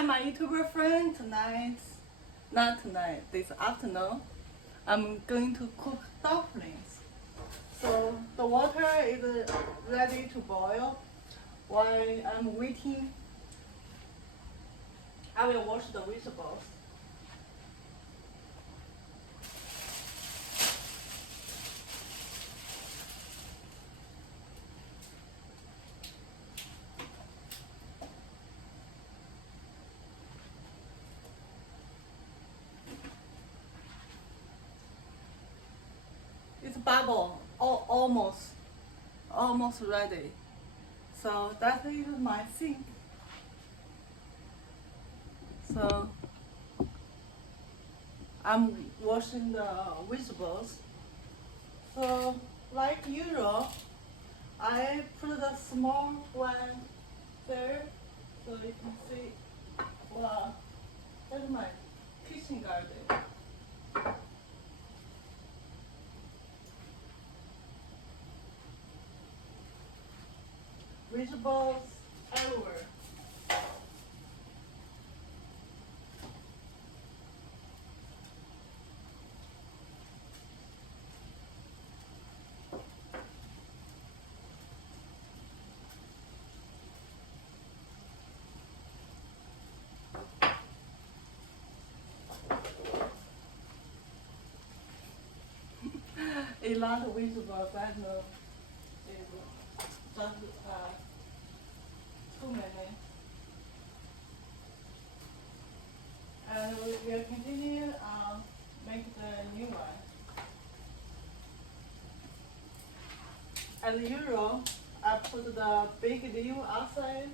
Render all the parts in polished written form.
Hi, my YouTuber friend. Not tonight, this afternoon, I'm going to cook dumplings. So the water is ready to boil. While I'm waiting, I will wash the vegetables. It's bubble, almost ready. So that is my sink. So I'm washing the vegetables. So like usual, I put the small one there so you can see. Wow, that's my kitchen garden. Vegetables everywhere. A lot of vegetables, I know, is just too many. And we will continue make the new one. As usual, I put the big leaf outside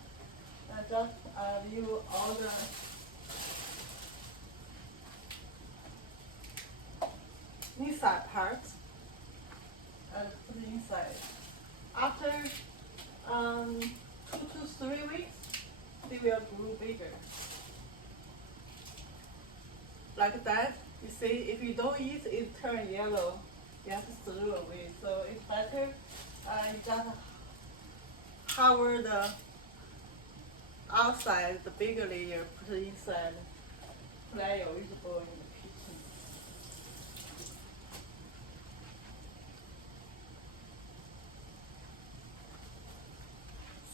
and just leave all the inside parts and put inside. After 2 to 3 weeks, they will grow bigger. Like that, you see, if you don't eat, it turns yellow. You have to throw away. So it's better you just cover the outside, the bigger layer, put it inside, put your vegetable in the kitchen.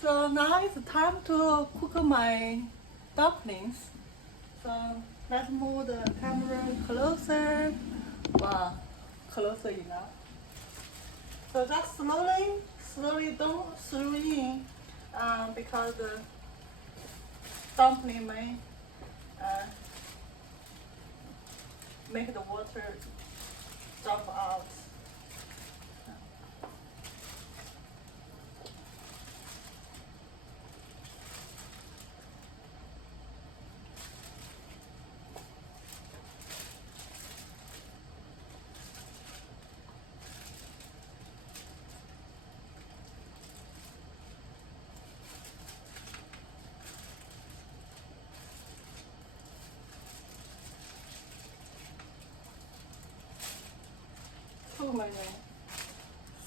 So now it's time to cook my dumplings. So let's move the camera closer. Wow, closer enough. So just slowly don't throw in because the dumpling may uh, make the water jump out. Too many.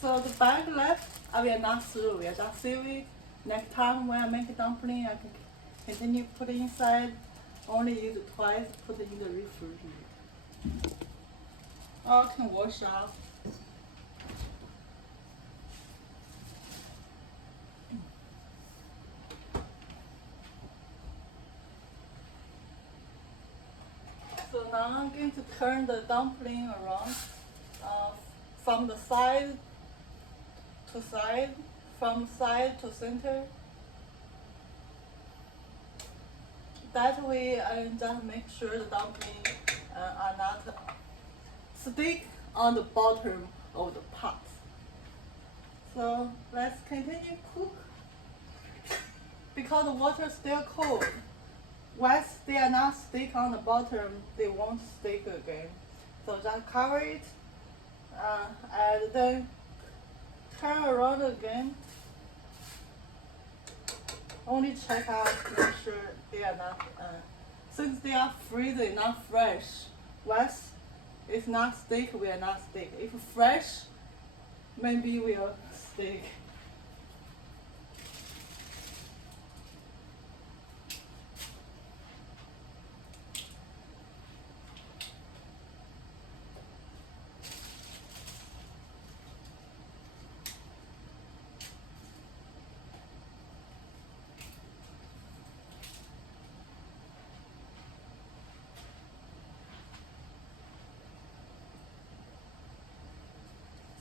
So the bag left, I will not throw. I just save it. Next time when I make dumpling, I can continue put it inside. Only use it twice. Put it in the refrigerator. Or can wash out. So now I'm going to turn the dumpling around from the side to side, from side to center. That way I just make sure the dumplings are not stick on the bottom of the pot. So let's continue cook. Because the water is still cold, once they are not stick on the bottom, they won't stick again. So just cover it and then turn around again. Only check out to make sure they are not, since they are freezing, not fresh. Once it's not stick, will not stick. If fresh, maybe will stick.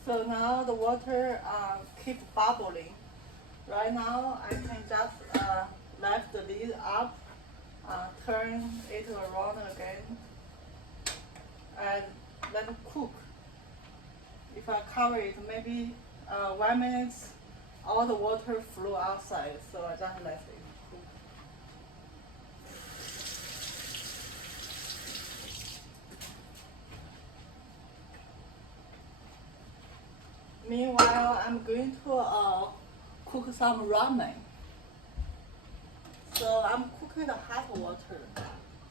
So now the water keep bubbling. Right now I can just lift the lid up, turn it around again, and let it cook. If I cover it, maybe 1 minute, all the water flow outside. So I just let it cook. Meanwhile, I'm going to cook some ramen. So I'm cooking the hot water.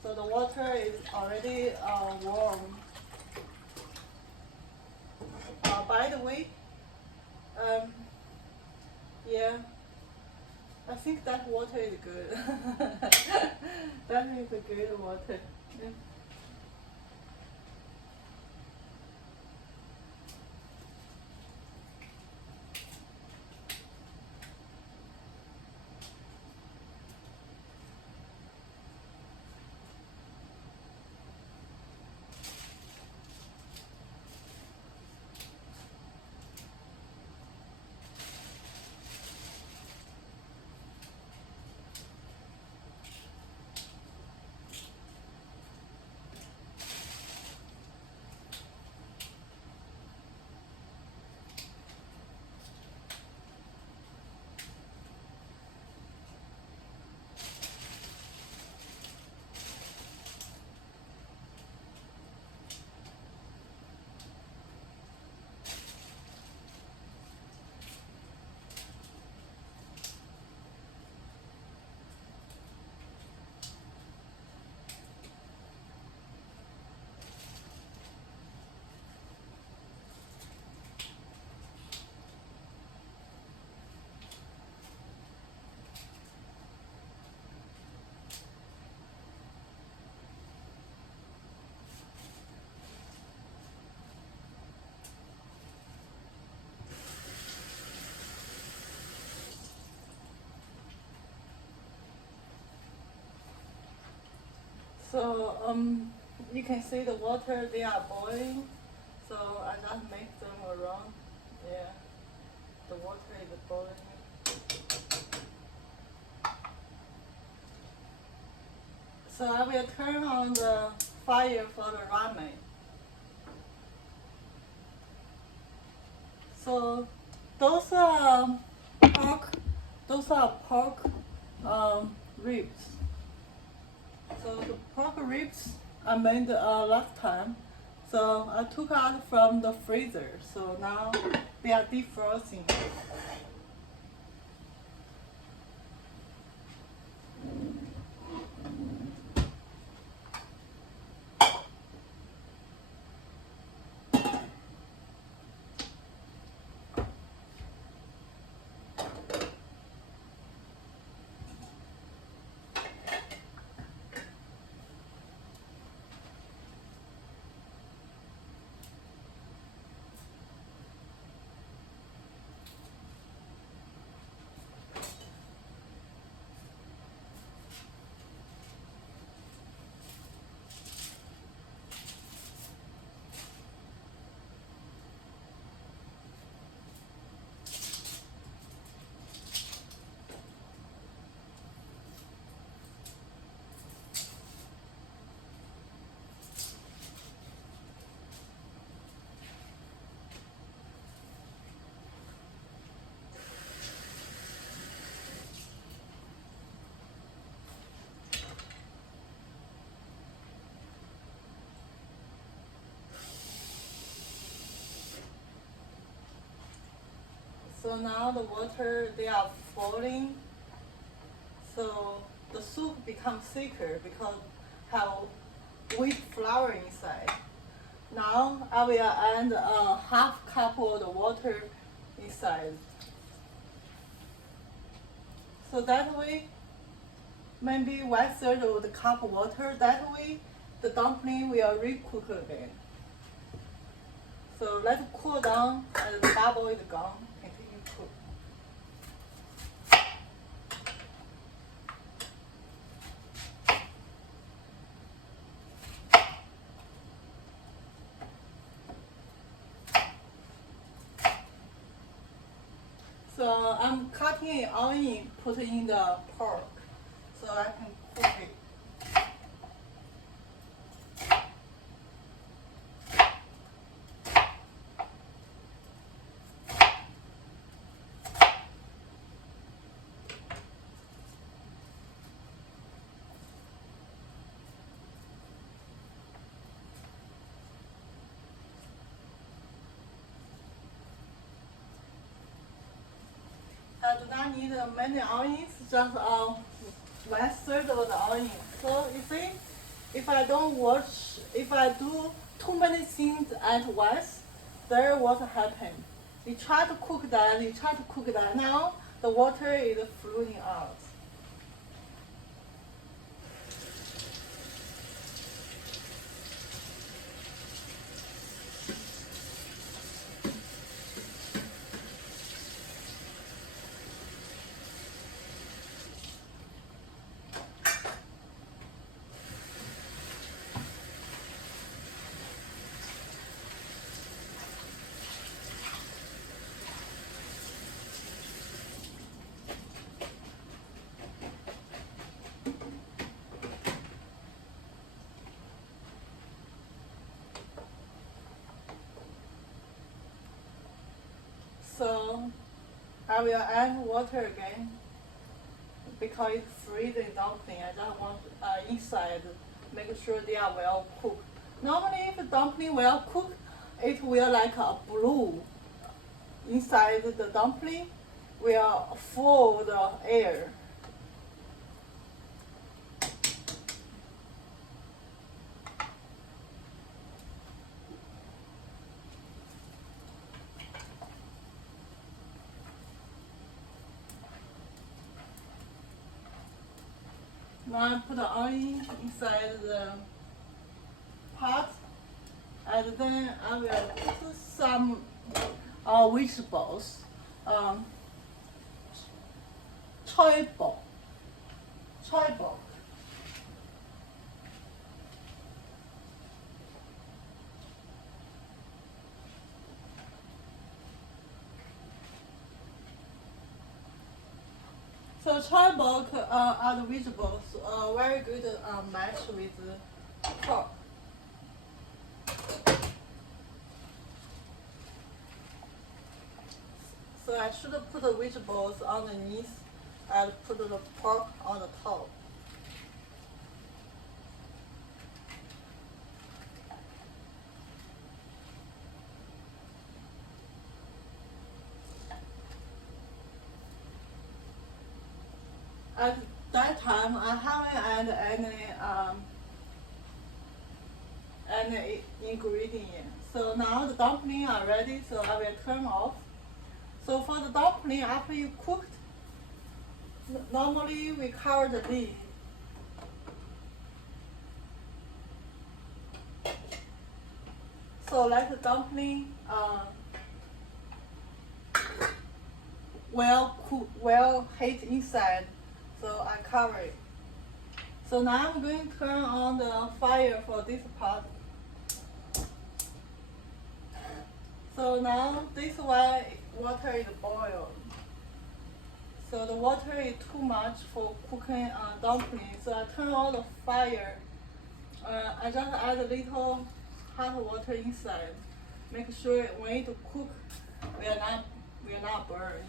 So the water is already warm. By the way, yeah, I think that water is good. That is a good water. Yeah. So you can see the water, they are boiling. So I just make them around. Yeah, the water is boiling. So I will turn on the fire for the ramen. So those are pork, those are pork ribs. So the pork ribs I made last time. So I took out from the freezer. So now they are defrosting. So now the water, they are falling. So the soup becomes thicker because have wheat flour inside. Now I will add a half cup of the water inside. So that way, maybe 1/3 of the cup of water. That way, the dumpling will recook again. So let it cool down and the bubble is gone. Continue cook. I'm cutting it onion, put in the pork, so I can cook it. I do not need many onions, just 1/3 of the onion. So you see, if I don't wash, if I do too many things at once, there what happen. You try to cook that, you try to cook that. Now the water is flowing out. So I will add water again because it's freezing dumpling. I just want inside, make sure they are well cooked. Normally, if the dumpling well cooked, it will like a blue inside the dumpling will full the air. Now I put the onion inside the pot, and then I will put some vegetables, choy bok, choy bok. So choy bok are the vegetables, very good match with pork. So I should put the vegetables underneath and put the pork on the top. At that time, I haven't added any ingredient. So now the dumplings are ready, so I will turn off. So for the dumpling, after you cooked, normally we cover the lid. So let the dumpling well cook, well heat inside. So I cover it. So now I'm going to turn on the fire for this part. So now this water is boiled. So the water is too much for cooking dumplings. So I turn on the fire. I just add a little hot water inside. Make sure when it cook, will not burn.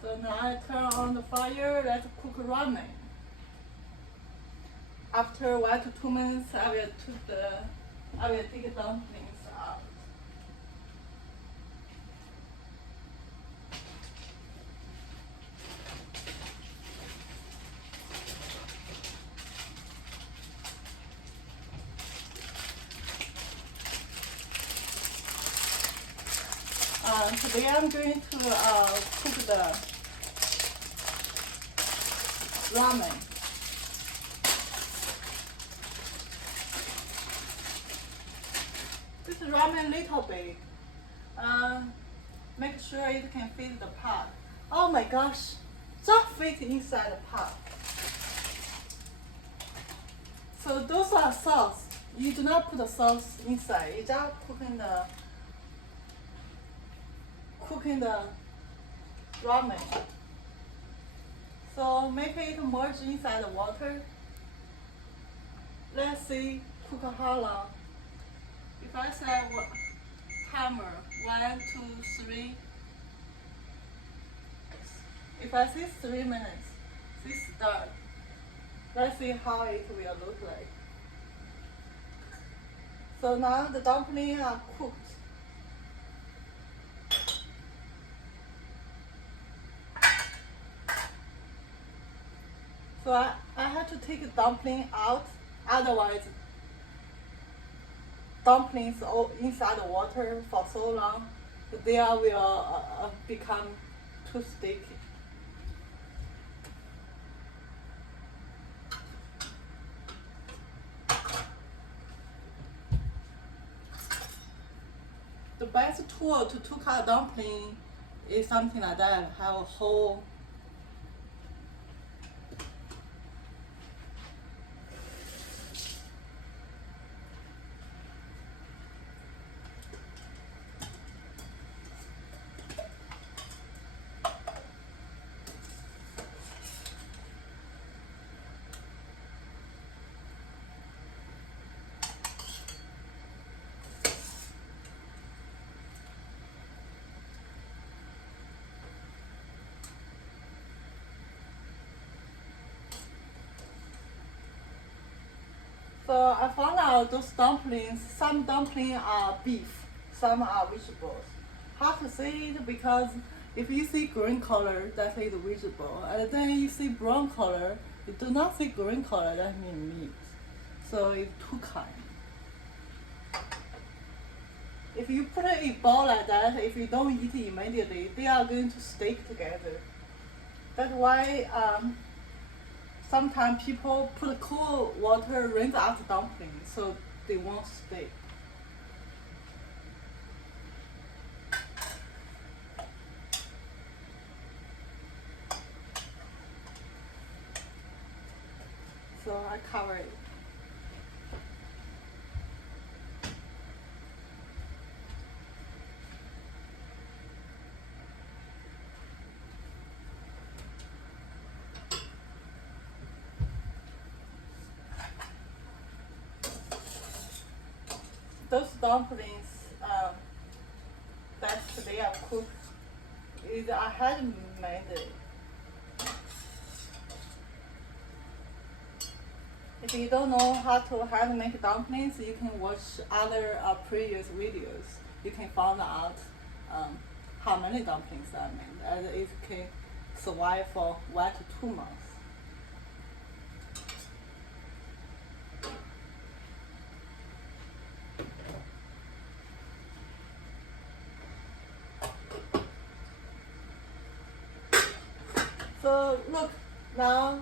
So now I turn on the fire, let's cook ramen. After 1 to 2 minutes, I will take the dumplings out. Today I'm going to cook the ramen. This ramen little big. Make sure it can fit the pot. Oh my gosh, just fit inside the pot. So those are sauce. You do not put the sauce inside. You just cooking the ramen. So make it merge inside the water. Let's see cook how long. If I say timer 1, 2, 3. If I say 3 minutes, this start. Let's see how it will look like. So now the dumplings are cooked. So I have to take the dumpling out, otherwise dumplings all inside the water for so long, they will become too sticky. The best tool to cook a dumpling is something like that. Have a whole So I found out those dumplings, some dumplings are beef, some are vegetables. Hard to say it because if you see green color, that is vegetable. And then you see brown color, you do not see green color, that means meat. So it's two kinds. If you put it in a bowl like that, if you don't eat it immediately, they are going to stick together. That's why sometimes people put cold water, rinse out the dumplings so they won't stick. So I cover it. Those dumplings that they are cooked, I had made it. If you don't know how to make dumplings, you can watch other previous videos. You can find out how many dumplings I made, and it can survive for 1 to 2 months. So look, now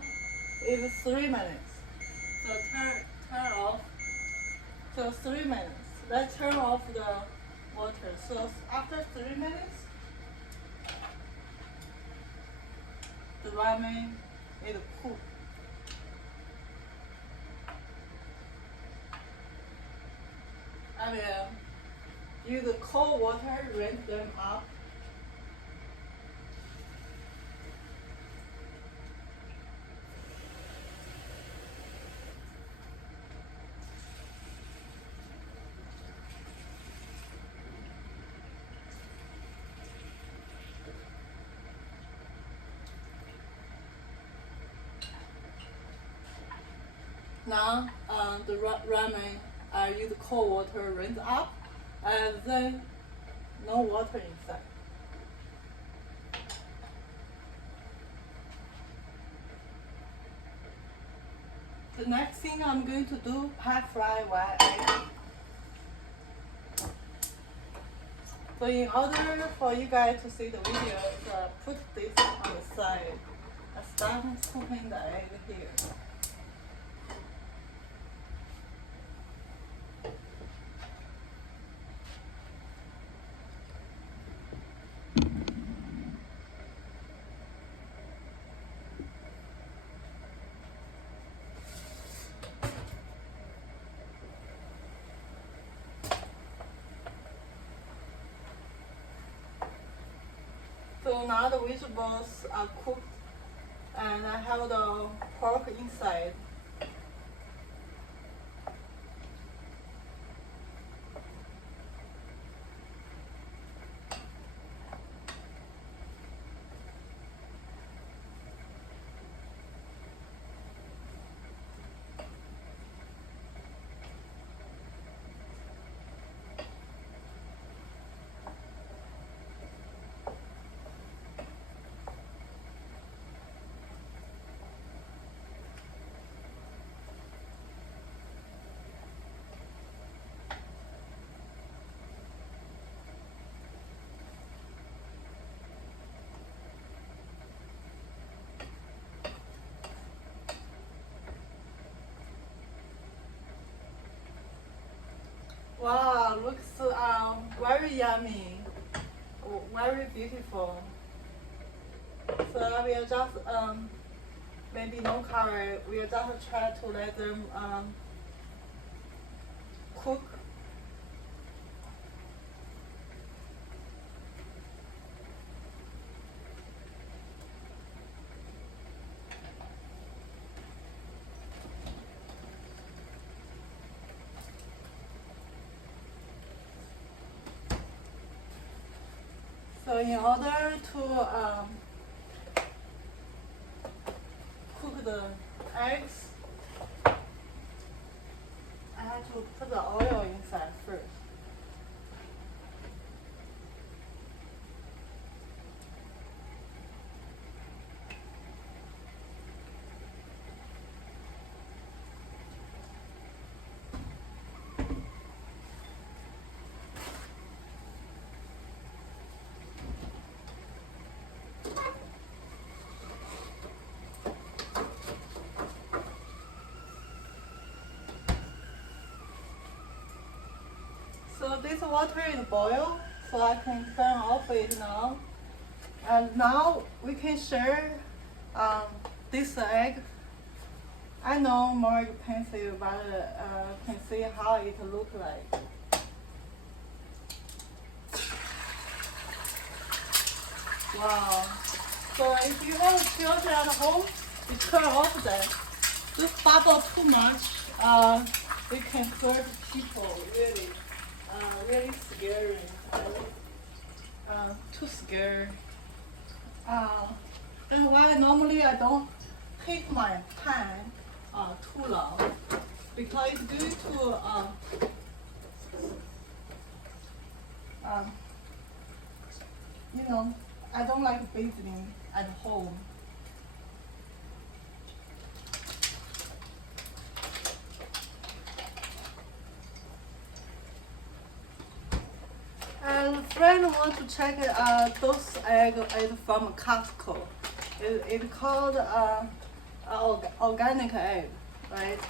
it's 3 minutes. So turn off. So 3 minutes. Let's turn off the water. So after 3 minutes, the ramen is cooked. I will use the cold water, rinse them up. Now the ramen, I use cold water, rinse up, and then no water inside. The next thing I'm going to do, pat fry 1 egg. So in order for you guys to see the video, put this on the side. I start cooking the egg here. now the vegetables are cooked, and I have the pork inside. Wow, looks very yummy, very beautiful. So I will just maybe no curry. We'll just try to let them cook. So in order to cook the eggs, I have to put the oil inside first. So this water is boiled, so I can turn off it now. And now we can share this egg. I know more expensive, but can see how it look like. Wow. So if you have children at home, you turn off that. This bubble too much, they can hurt people really. Really scary. Too scary. That's why normally I don't heat my pan too long, because it's due to you know, I don't like baking at home. And friend want to check those eggs is from Costco. It's called organic egg, right?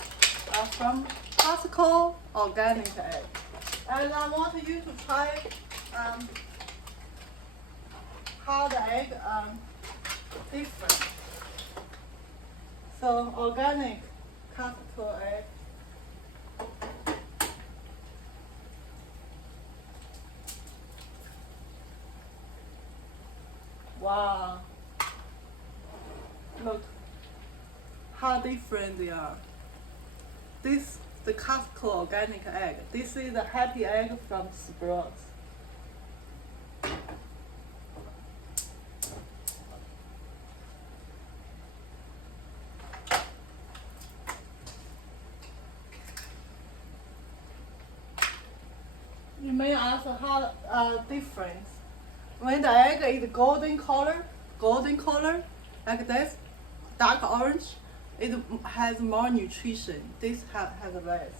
From Costco, organic egg. And I want you to try how the egg different. So organic Costco egg. Wow. Look how different they are. This the Costco organic egg. This is the happy egg from Sprouts. You may ask how difference. When the egg is golden color, like this, dark orange, it has more nutrition. This has less.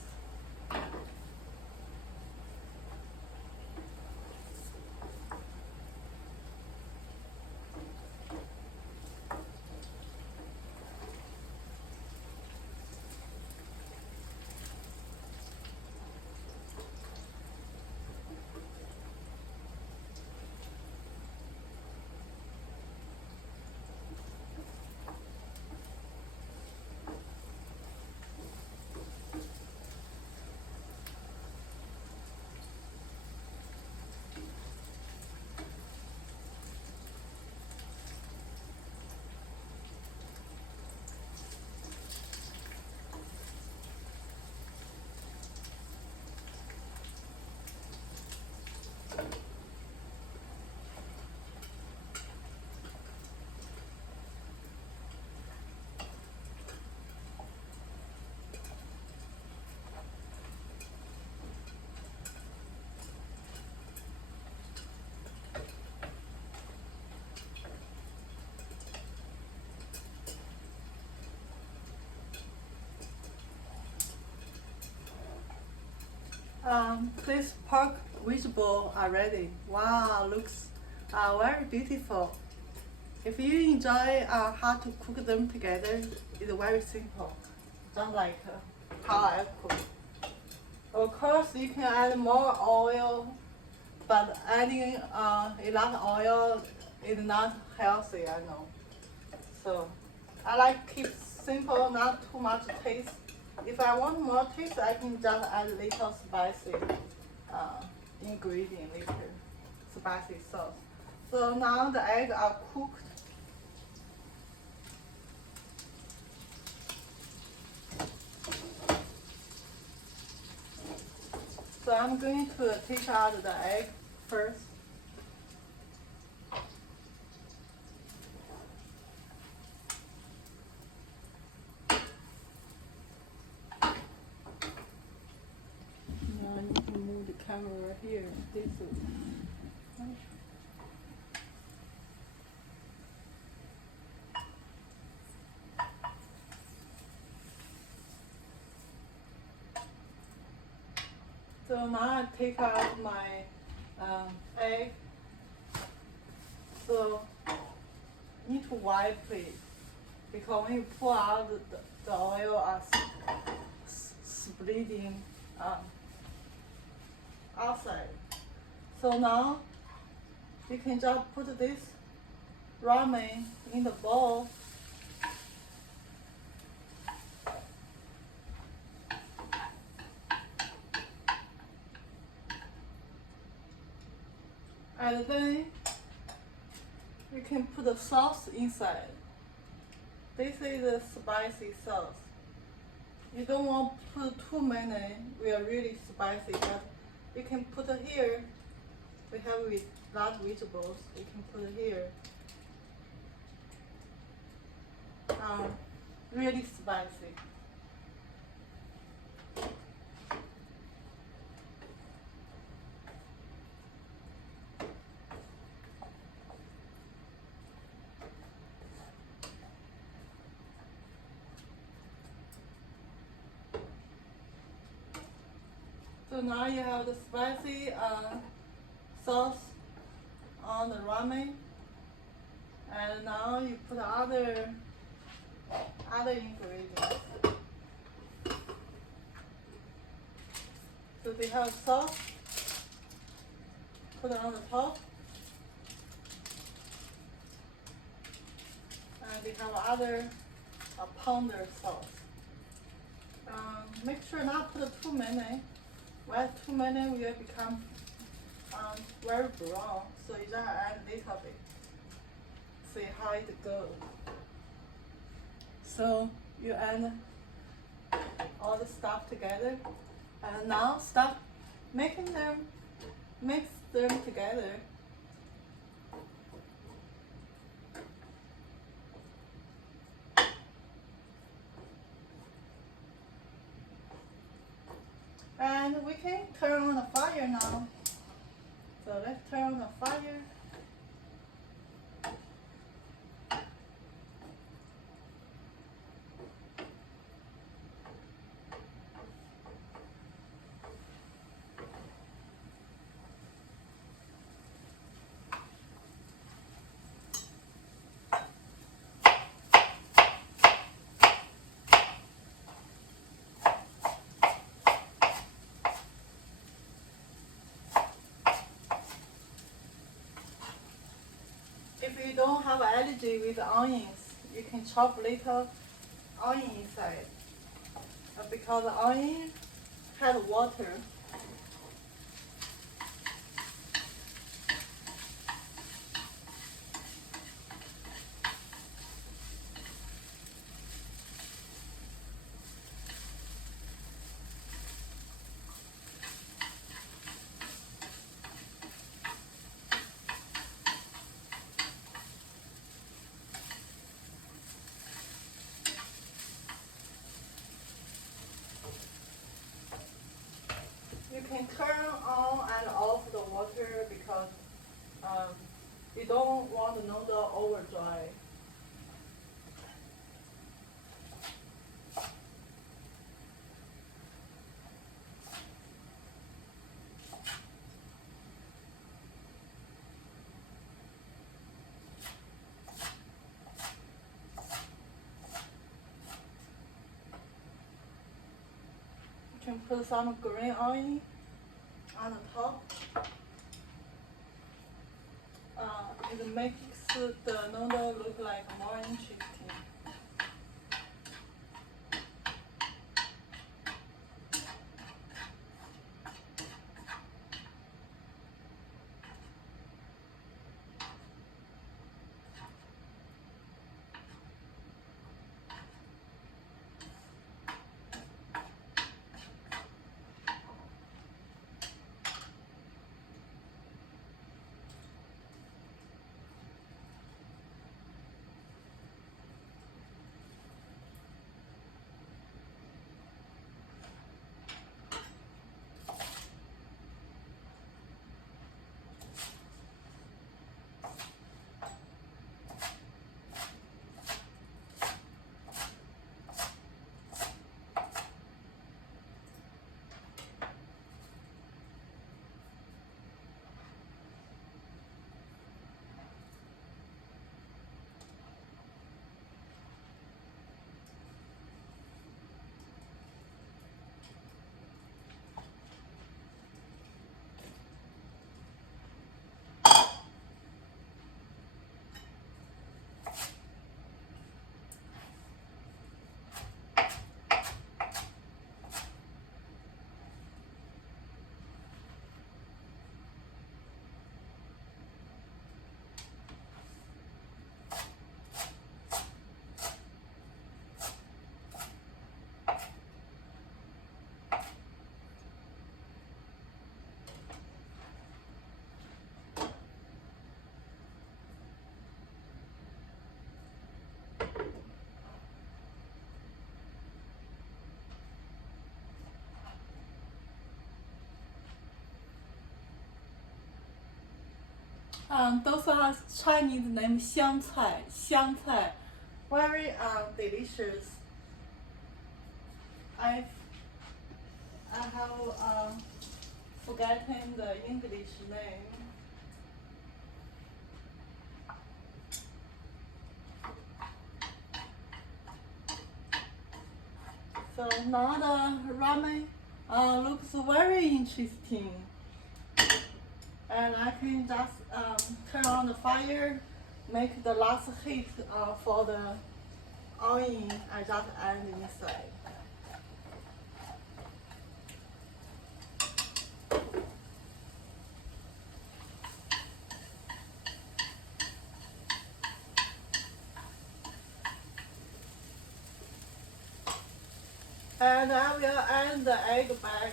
This pork vegetable are ready. Wow, looks very beautiful. If you enjoy how to cook them together, it's very simple, just like how I cook. Of course, you can add more oil, but adding a lot of oil is not healthy, I know. So I like keep simple, not too much taste. If I want more taste, I can just add little spicy ingredient later, spicy sauce. So now the eggs are cooked. So I'm going to take out the egg first. Now you can move the camera here. This is. So now I take out my egg. So need to wipe it because when you pour out the oil are splitting outside. So now you can just put this ramen in the bowl. And then you can put the sauce inside. This is the spicy sauce. You don't want to put too many, we are really spicy, but you can put it here. We have with lot vegetables, you can put it here. Really spicy. So now you have the spicy sauce on the ramen, and now you put other ingredients. So they have sauce, put it on the top, and they have other pounder sauce. Make sure not put too many. Well, too many will become very brown, so you just add a little bit. See how it goes. So you add all the stuff together, and now start mix them together. And we can turn on the fire now. So let's turn on the fire. If you don't have allergy with onions, you can chop little onion inside. Because the onion has water. You can turn on and off the water because you don't want the noodle over dry. can put some green onion on the top. It makes the noodle look like more interesting. Those are Chinese name 香菜, very delicious. I have forgotten the English name. So now the ramen looks very interesting. And I can just turn on the fire, make the last heat for the onion I just add inside. And I will add the egg back.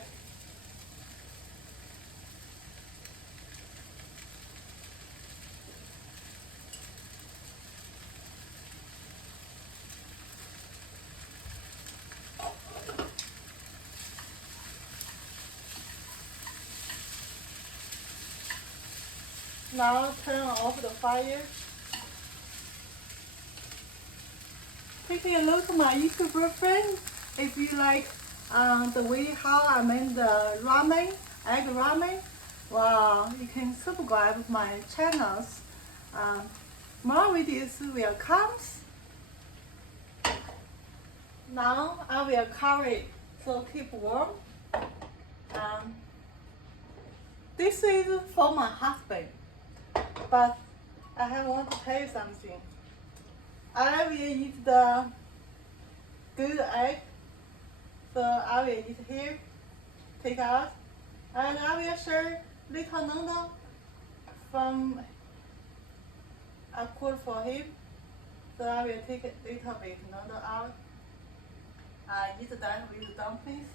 Now turn off the fire. Take a look at my YouTuber friend. If you like the way how I made the ramen, egg ramen, well, you can subscribe my channels. More videos will come. Now I will cover it, so keep warm. This is for my husband, but I want to tell you something. I will eat the good egg, so I will eat here, take out, and I will share little noodle from I cook for him. So I will take a little bit noodle out. I eat that with dumplings.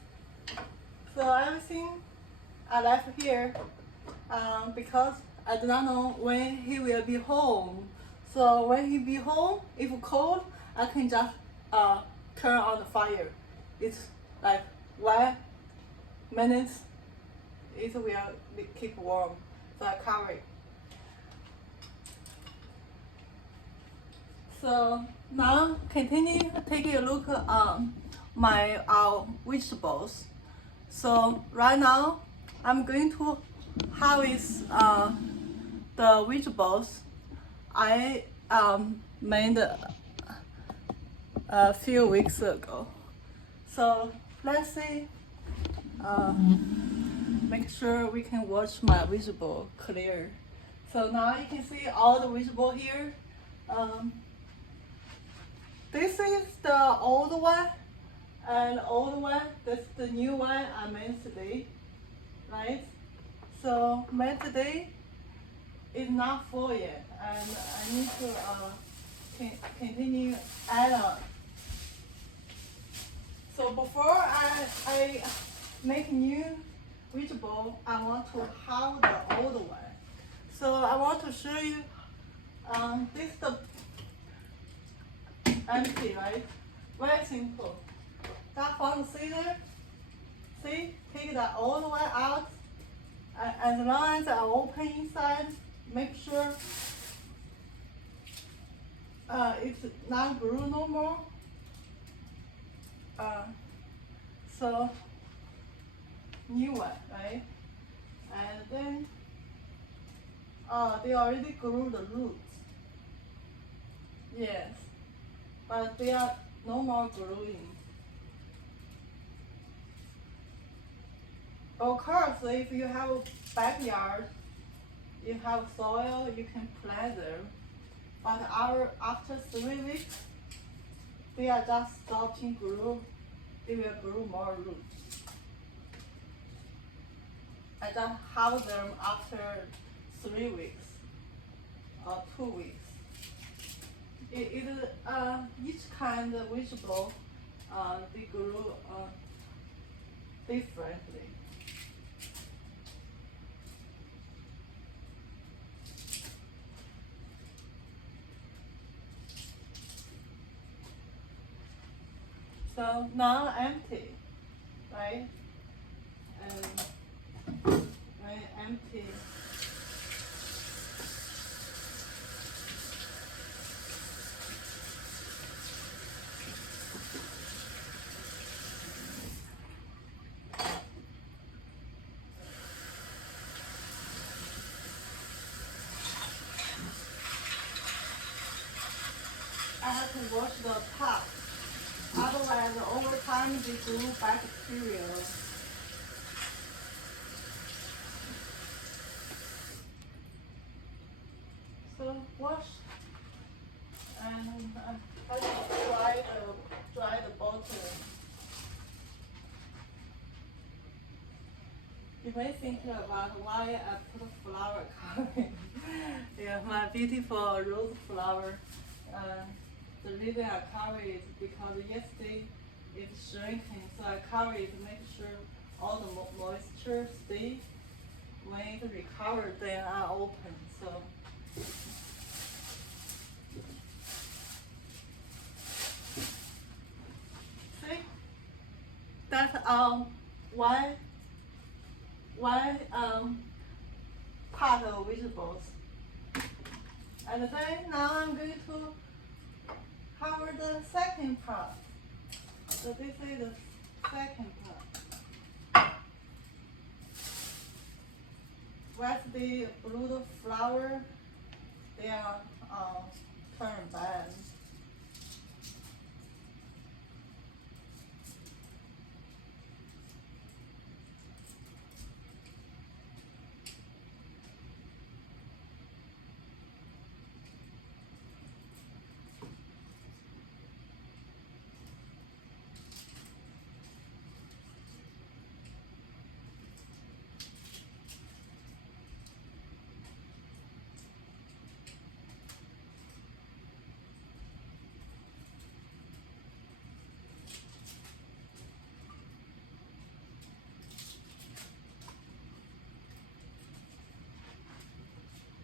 So everything I left here because I do not know when he will be home. So when he be home, if cold, I can just turn on the fire. It's like 1 minute, it will keep warm. So I cover it. So now continue taking a look on my vegetables. So right now I'm going to harvest the vegetables I made a few weeks ago. So let's see uh, make sure we can watch my vegetable clear. So now you can see all the vegetable here. Um, this is the old one, and old one, this is the new one I made today, right? So made today is not full yet, and I need to continue add on. So before I make new vegetable, I want to have the old one. So I want to show you, this is the empty, right? Very simple. That from the seeder, see, take the old one out. As long as I open inside, make sure it's not grew no more. So new one, right? And then they already grew the roots. Yes, but they are no more growing. Of course, if you have a backyard, you have soil, you can plant them. But after 3 weeks, they are just stopping grow. They will grow more roots. I just have them after 3 weeks or 2 weeks. Each kind of vegetable, they grow differently. So now empty, right? And when empty, I have to wash the top. Otherwise, over time, they grow bacteria. So wash and I just dry the bottle. You may think about why I put flower covering. Yeah, my beautiful rose flower. The reason I cover it because yesterday it's shrinking, so I cover it to make sure all the moisture stay. When it recovers, then I open. So see, that's one part of vegetables. And then now I'm going to cover the second part. So this is the second part. Once they blew the flower, they are turned bad.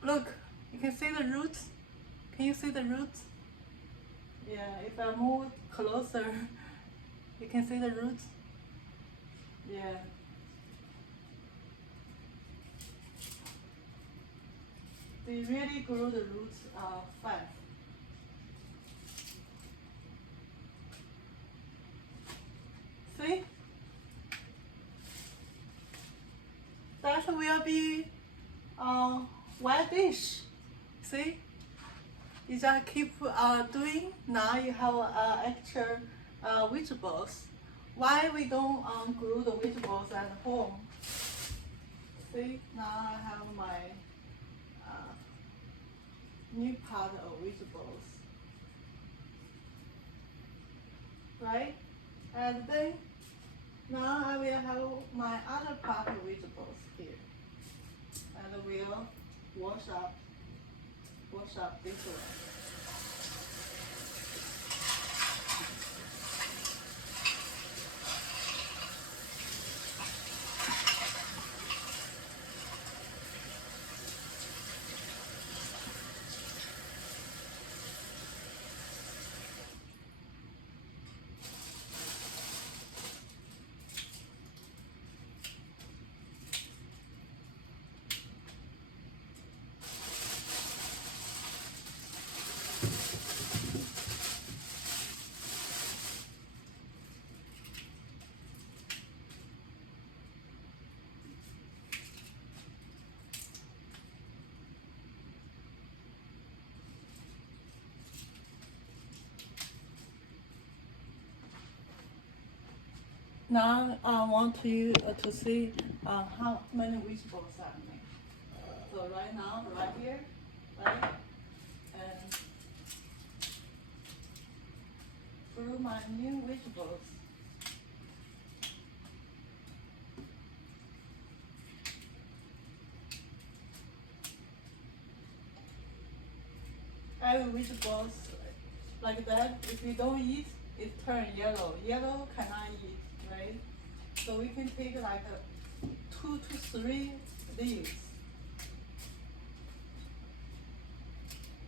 Look, you can see the roots. Can you see the roots? Yeah, if I move closer, you can see the roots. Yeah. They really grow the roots fast. See? That will be one dish. See? You just keep doing. Now you have extra vegetables. Why we don't grow the vegetables vegetables at home. See, now I have my new pot of vegetables, right? And then now I will have my other pot of vegetables here, and we'll wash up this one. Now I want you to see how many vegetables I made. So right now, right here, right, and through my new vegetables. Every vegetables like that, if you don't eat, it turns yellow. Yellow cannot eat, right? So we can take like 2 to 3 leaves.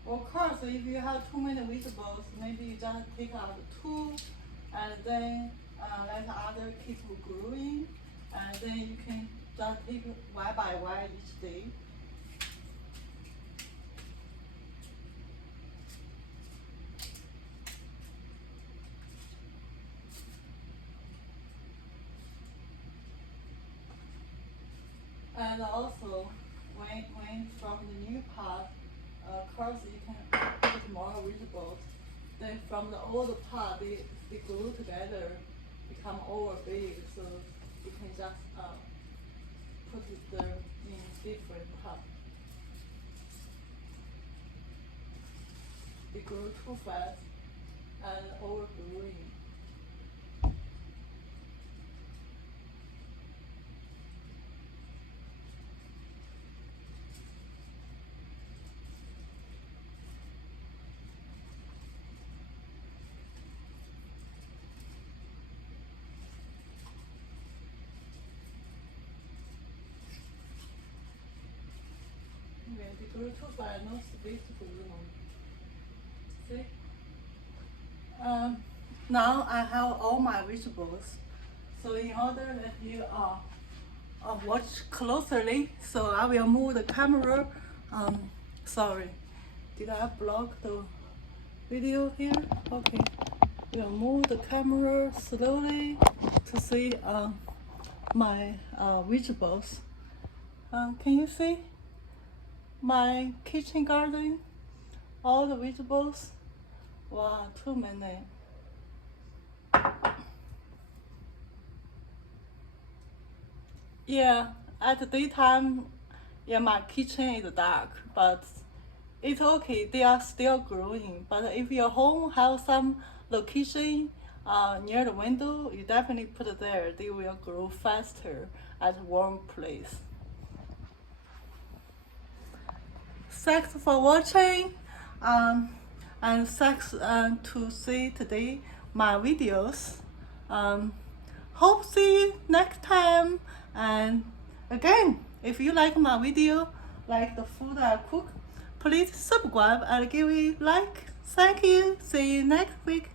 Of course, if you have too many vegetables, maybe you just take out 2 and then let other keep growing, and then you can just take one by one each day. And also, when from the new pot, of course you can put more vegetables. Then from the old pot, they glue together, become over big. So you can just put them in different pot. They grow too fast and overgrowing. Yeah, they grow too fast, no space to grow them. See? Now I have all my vegetables. So in order that you watch closely, so I will move the camera. Sorry, did I block the video here? Okay, we'll move the camera slowly to see my vegetables. Can you see my kitchen garden? All the vegetables. Wow, too many. Yeah, at the daytime, yeah, my kitchen is dark, but it's okay. They are still growing. But if your home have some location near the window, you definitely put it there. They will grow faster at warm place. Thanks for watching, and thanks to see today my videos. Hope see you next time. And again, if you like my video, like the food I cook, please subscribe and give me like. Thank you. See you next week.